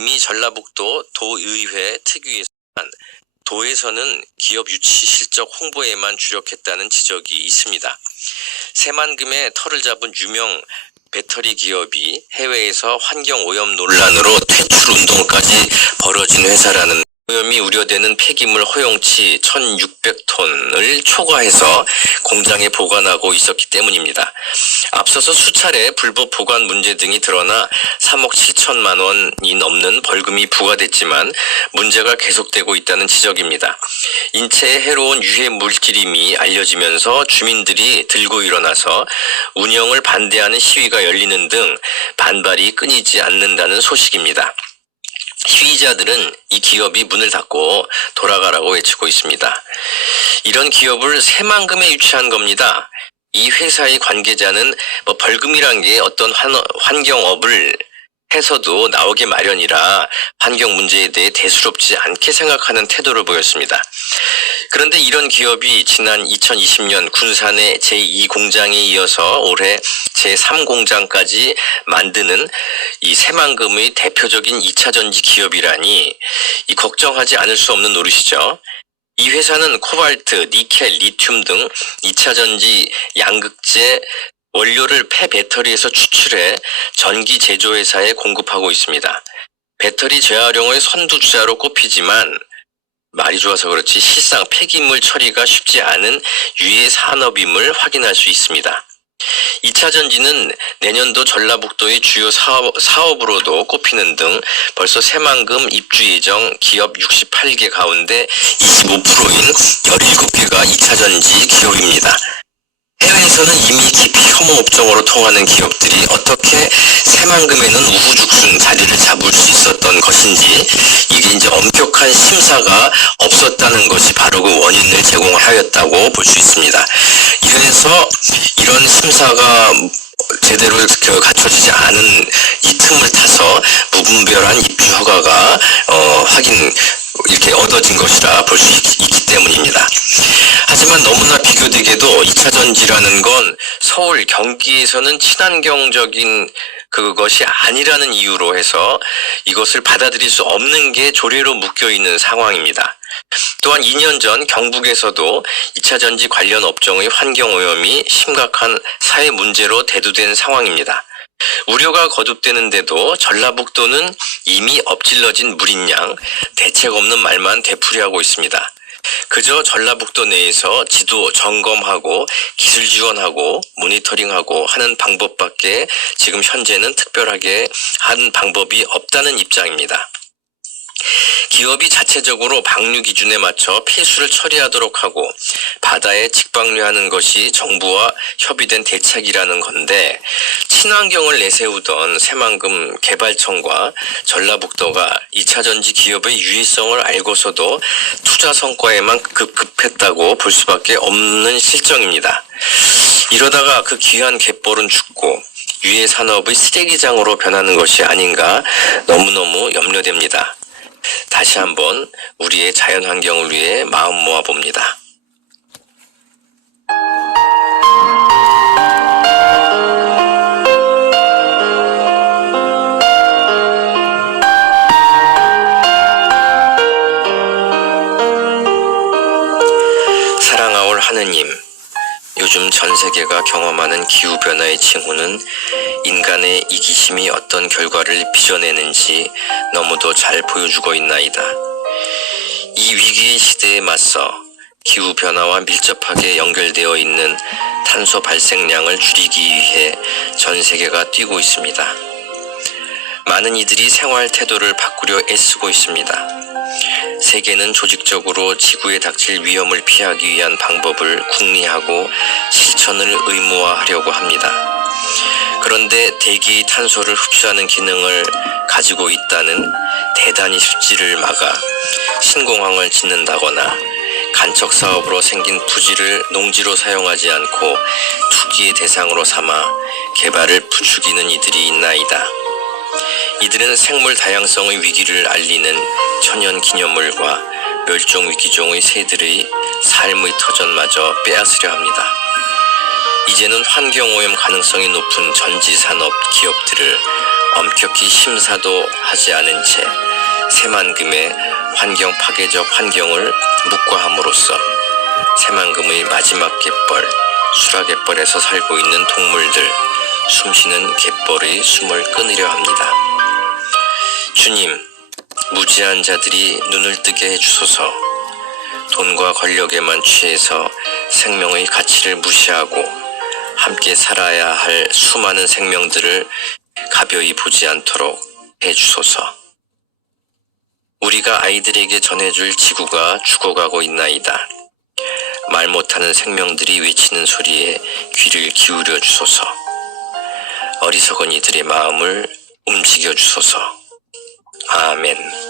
이미 전라북도 도의회 특위에서는 도에서는 기업 유치 실적 홍보에만 주력했다는 지적이 있습니다. 새만금의 털을 잡은 유명 배터리 기업이 해외에서 환경오염 논란으로 퇴출 운동까지 벌어진 회사라는 오염이 우려되는 폐기물 허용치 1,600톤을 초과해서 공장에 보관하고 있었기 때문입니다. 앞서서 수차례 불법 보관 문제 등이 드러나 3억 7천만 원이 넘는 벌금이 부과됐지만 문제가 계속되고 있다는 지적입니다. 인체에 해로운 유해 물질임이 알려지면서 주민들이 들고 일어나서 운영을 반대하는 시위가 열리는 등 반발이 끊이지 않는다는 소식입니다. 시위자들은 이 기업이 문을 닫고 돌아가라고 외치고 있습니다. 이런 기업을 새만금에 유치한 겁니다. 이 회사의 관계자는 벌금이란 게 어떤 환경업을 해서도 나오기 마련이라 환경 문제에 대해 대수롭지 않게 생각하는 태도를 보였습니다. 그런데 이런 기업이 지난 2020년 군산의 제2공장에 이어서 올해 제3공장까지 만드는 이 새만금의 대표적인 2차전지 기업이라니 이 걱정하지 않을 수 없는 노릇이죠. 이 회사는 코발트, 니켈, 리튬 등 2차전지 양극재 원료를 폐배터리에서 추출해 전기 제조회사에 공급하고 있습니다. 배터리 재활용의 선두주자로 꼽히지만 말이 좋아서 그렇지 실상 폐기물 처리가 쉽지 않은 유해 산업임을 확인할 수 있습니다. 2차전지는 내년도 전라북도의 주요 사업으로도 꼽히는 등 벌써 새만금 입주 예정 기업 68개 가운데 25%인 17개가 2차전지 기업입니다. 해외에서는 이미 깊이 혐오 업종으로 통하는 기업들이 어떻게 새만금에는 우후죽순 자리를 잡을 수 있었던 것인지 이게 이제 엄격한 심사가 없었다는 것이 바로 그 원인을 제공하였다고 볼 수 있습니다. 이래서 이런 심사가 제대로 갖춰지지 않은 이 틈을 타서 무분별한 입주 허가가 이렇게 얻어진 것이라 볼 수 있기 때문입니다. 하지만 너무나 비교되게도 2차전지라는 건 서울, 경기에서는 친환경적인 그것이 아니라는 이유로 해서 이것을 받아들일 수 없는 게 조례로 묶여있는 상황입니다. 또한 2년 전 경북에서도 2차전지 관련 업종의 환경오염이 심각한 사회 문제로 대두된 상황입니다. 우려가 거듭되는데도 전라북도는 이미 엎질러진 물인 양 대책 없는 말만 되풀이하고 있습니다. 그저 전라북도 내에서 지도 점검하고 기술 지원하고 모니터링하고 하는 방법밖에 지금 현재는 특별하게 한 방법이 없다는 입장입니다. 기업이 자체적으로 방류 기준에 맞춰 폐수를 처리하도록 하고 바다에 직방류하는 것이 정부와 협의된 대책이라는 건데 친환경을 내세우던 새만금 개발청과 전라북도가 2차전지 기업의 유해성을 알고서도 투자 성과에만 급급했다고 볼 수밖에 없는 실정입니다. 이러다가 그 귀한 갯벌은 죽고 유해 산업의 쓰레기장으로 변하는 것이 아닌가 너무너무 염려됩니다. 다시 한번 우리의 자연환경을 위해 마음 모아봅니다. 사랑하올 하느님, 요즘 전 세계가 경험하는 기후변화의 징후는 인간의 이기심이 어떤 결과를 빚어내는지 너무도 잘 보여주고 있나이다. 이 위기의 시대에 맞서 기후변화와 밀접하게 연결되어 있는 탄소 발생량을 줄이기 위해 전 세계가 뛰고 있습니다. 많은 이들이 생활 태도를 바꾸려 애쓰고 있습니다. 세계는 조직적으로 지구에 닥칠 위험을 피하기 위한 방법을 궁리하고 실천을 의무화하려고 합니다. 그런데 대기의 탄소를 흡수하는 기능을 가지고 있다는 대단히 습지를 막아 신공항을 짓는다거나 간척 사업으로 생긴 부지를 농지로 사용하지 않고 투기의 대상으로 삼아 개발을 부추기는 이들이 있나이다. 이들은 생물 다양성의 위기를 알리는 천연기념물과 멸종위기종의 새들의 삶의 터전마저 빼앗으려 합니다. 이제는 환경오염 가능성이 높은 전지산업 기업들을 엄격히 심사도 하지 않은 채 새만금의 환경 파괴적 환경을 묵과함으로써 새만금의 마지막 갯벌 수라갯벌에서 살고 있는 동물들, 숨쉬는 갯벌의 숨을 끊으려 합니다. 주님, 무지한 자들이 눈을 뜨게 해주소서. 돈과 권력에만 취해서 생명의 가치를 무시하고 함께 살아야 할 수많은 생명들을 가벼이 보지 않도록 해주소서. 우리가 아이들에게 전해줄 지구가 죽어가고 있나이다. 말 못하는 생명들이 외치는 소리에 귀를 기울여 주소서. 어리석은 이들의 마음을 움직여 주소서. 아멘.